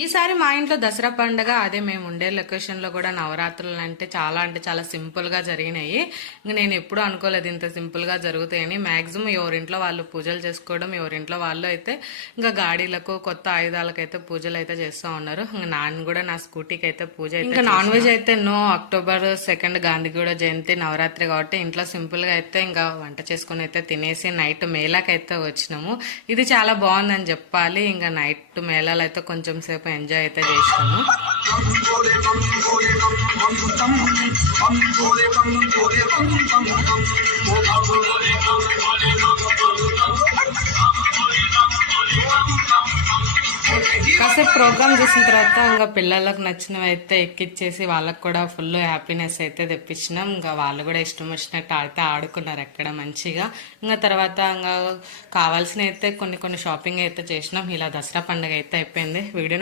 ఈసారి మా ఇంట్లో దసరా పండగ అదే మేము ఉండే లొకేషన్లో కూడా నవరాత్రులు అంటే చాలా అంటే చాలా సింపుల్గా జరిగినాయి. ఇంక నేను ఎప్పుడూ అనుకోలేదు ఇంత సింపుల్గా జరుగుతాయని. మాక్సిమం ఎవరింట్లో వాళ్ళు పూజలు చేసుకోవడం ఎవరింట్లో వాళ్ళు అయితే ఇంకా గాడీలకు కొత్త ఆయుధాలకు అయితే పూజలు అయితే చేస్తూ ఉన్నారు. ఇంకా నాన్న కూడా నా స్కూటీకి అయితే పూజ ఇంకా నాన్ వెజ్ అయితే నో అక్టోబర్ సెకండ్ గాంధీగూడ జయంతి నవరాత్రి కాబట్టి ఇంట్లో సింపుల్గా అయితే ఇంకా వంట చేసుకుని అయితే తినేసి నైట్ మేళాకి అయితే వచ్చినాము. ఇది చాలా బాగుందని చెప్పాలి. ఇంకా నైట్ మేళాలు అయితే కొంచెం సేపు ఎంజాయ్ అయితే చేసినాము. కాసేపు ప్రోగ్రామ్ చేసిన తర్వాత ఇంకా పిల్లలకు నచ్చినవి అయితే ఎక్కిచ్చేసి వాళ్ళకి కూడా ఫుల్ హ్యాపీనెస్ అయితే తెప్పించినాం. ఇంకా వాళ్ళు కూడా ఇష్టం వచ్చినట్టు ఆడితే ఆడుకున్నారు ఎక్కడ మంచిగా. ఇంకా తర్వాత ఇంకా కావాల్సిన అయితే కొన్ని కొన్ని షాపింగ్ అయితే చేసినాం. ఇలా దసరా పండుగ అయితే అయిపోయింది. వీడియో